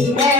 Amen.